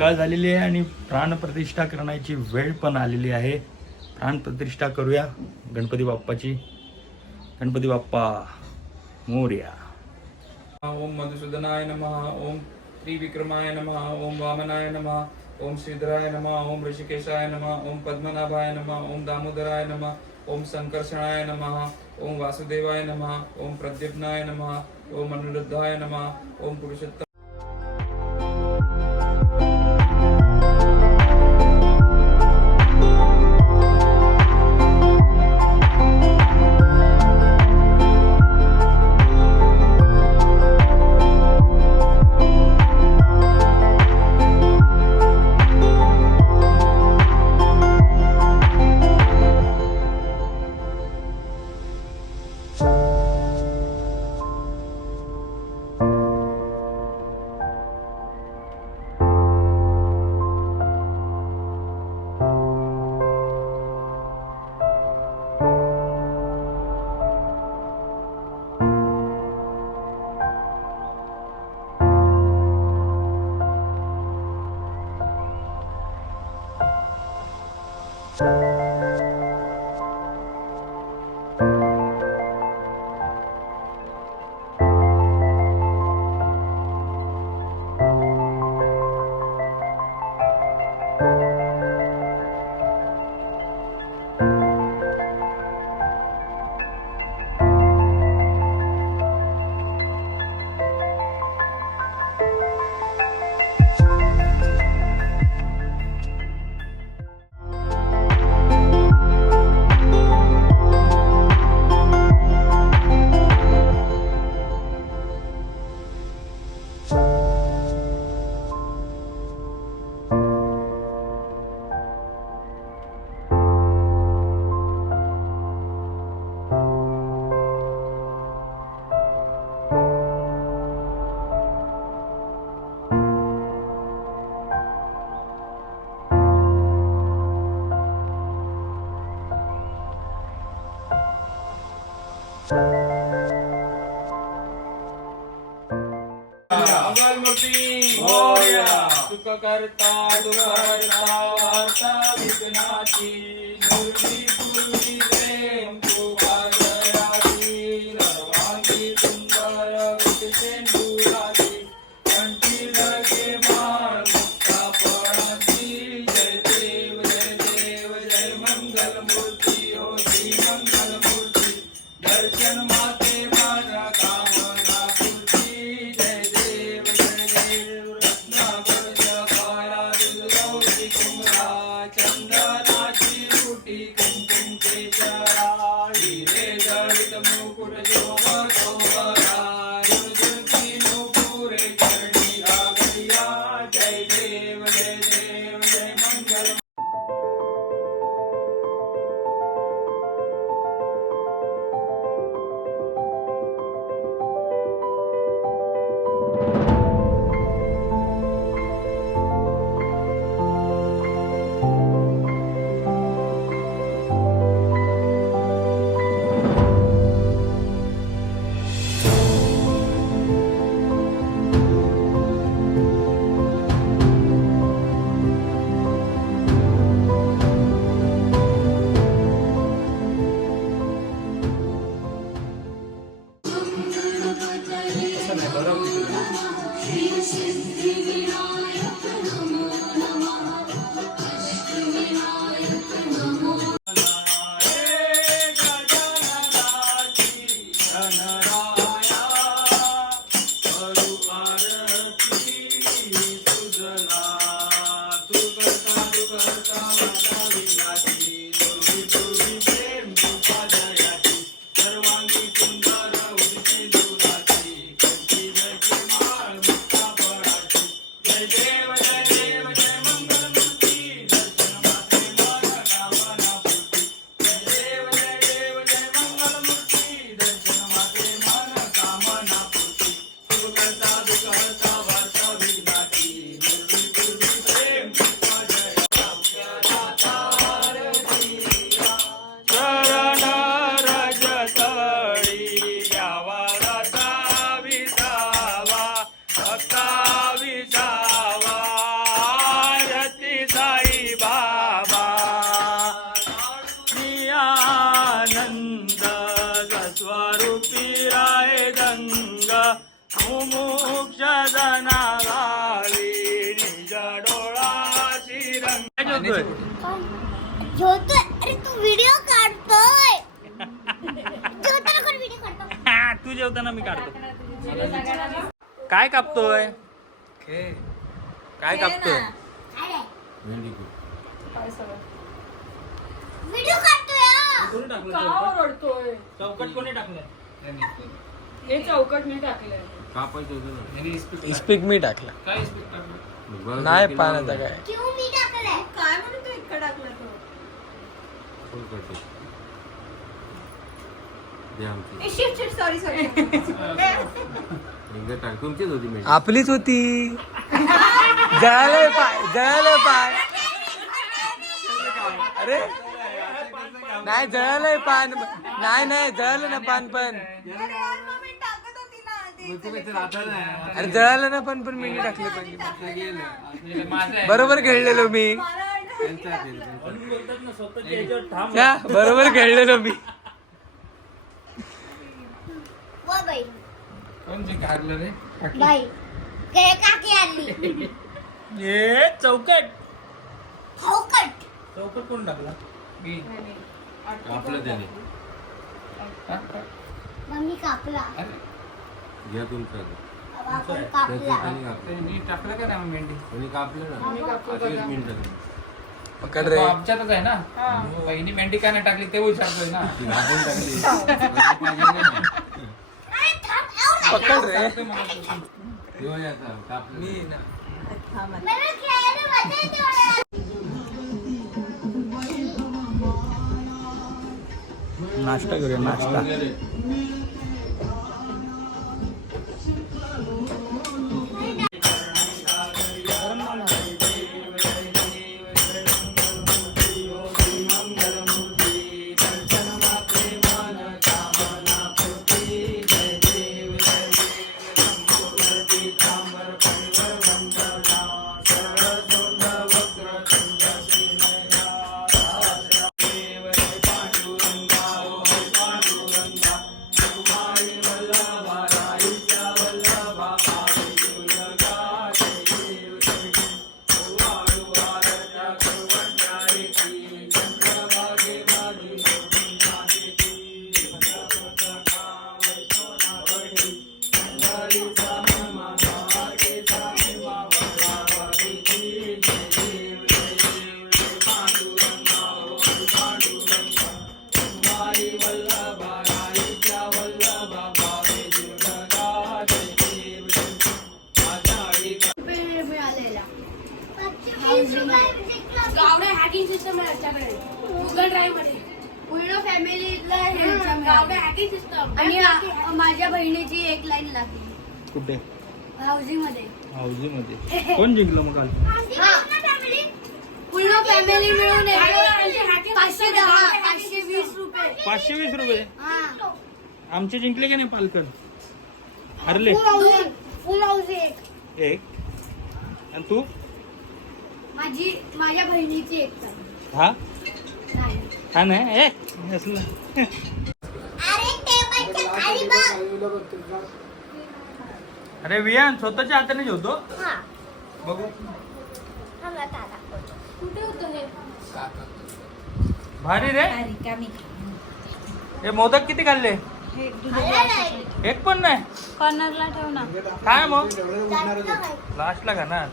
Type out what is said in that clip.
सकाळ झालेली आहे आणि प्राणप्रतिष्ठा करण्याची वेळ पण आलेली आहे. प्राणप्रतिष्ठा करूया गणपती बाप्पाची. गणपती बाप्पा मोरया. ओम मधुसूदनाय नमः. ओम त्रिविक्रमाय नमः. ओम वामनाय नमः. ओम श्रीधराय नमः. ओम ऋषिकेशाय नमः. ओम पद्मनाभाय नमः. ओम दामोदराय नमः. ओम संकर्षणाय नमः. ओम वासुदेवाय नमः. ओम प्रद्युम्नाय नमः. ओम अनिरुद्धाय नमः. ओम पुरुषोत्तम सुख करता दुःखहर्ता वार्ता विघ्नाची दुर्गी दुर्गी प्रेम कृपा दयाची सर्वांगी सुंदर विषेंदुराची कंठी धरके माळ मुक्ता फळाची जय देव जय मंगल मूर्ती हो श्री मंगल मूर्ती दर्शन माते माझ्या कामना पूर्ती जय देव चंदनाची फुटी कुंकुम केशरा हिरे जळित मुकुट शोभा दुर्गी नुपुरे चरणी लागलिया जय देव जय मंगल ठेवताना मी काढतो. काय कापतोय? काय कापतोय? व्हिडिओ काढतोय. कोणी टाकलं का चौकट? ओरडतोय? चौकट कोणी टाकलं? हे चौकट मी टाकलंय. कापायचं होतं ना. इस्पिक मी टाकला. काय स्पीक टाकलं? बरं, नाही केलं पाण्याचा ना. काय. क्यों मी टाकलंय? काय म्हणून तू इतकं टाकलं तो? फुल करते. दे आमची. शिट सॉरी एकदा टाक. तुमचीच होती मेंढी. आपलीच होती. जळालंय पाय. अरे नाही जळालंय पान. नाही जळालं ना पान पण. अरे जळालं ना पण मी नाही टाकले पाहिजे. बरोबर खेळलेलो मी. क्या? बरोबर खेळलेलो मी. व बाई कोण जे काढलं रे? बाई काय काकी आली. ए चौकट चौकट. चौकट कोण टाकला? मी. कापलं त्याने. मम्मी कापला. अरे घ्या तुमचं आता. आपण त्याचं कापला. खाली कापलं. त्यांनी टाकलं का नाही मेंढी? कोणी कापलं ना. आम्ही कापलं आता 20 बघा. मिनिटं. पकड तो रे. आमच्यातच आहे ना. बहिणी मेंढी का नाही टाकली ते विचारतोय ना. ती कापून टाकली. पाहिजे नाही. अरे थांब, एवढं. पकड रे. तेव्हा याचा कापलं. मला खेळायला मजा येते मला. नाश्ता करूया नाश्ता. मिळालेला. गावडे हॅकिंग सिस्टम आहे आमच्याकडे गुगल ड्राईव्ह मध्ये पूर्ण फॅमिलीला गावडे हॅकिंग सिस्टम आणि माझ्या बहिणीची एक लाईन लागली कुठे? हाऊसिंग मध्ये हाऊसिंगमध्ये. कोण जिंकलं मग काल? पूर्ण फॅमिली मिळून 510 520 रुपये 520 रुपये. हा. आमचे जिंकले का नाही पालकर? हरले फुल हाऊसिंग एक. आणि तू? माझ्या बहिणीची एक तर हा नाही हा नाही असलं. अरे टेबलच्या खाली बघ. अरे वियान स्वतःच्या हाताने जेवतो. हा, बघू मला का दाखवतो. कुठे होतं हे भारी रे. हे मोदक किती खाल्ले? खाल्लं नाही. एक पण नाही. कॉर्नरला ठेव ना काय मग जास्त खायचं. लास्टला खाणार.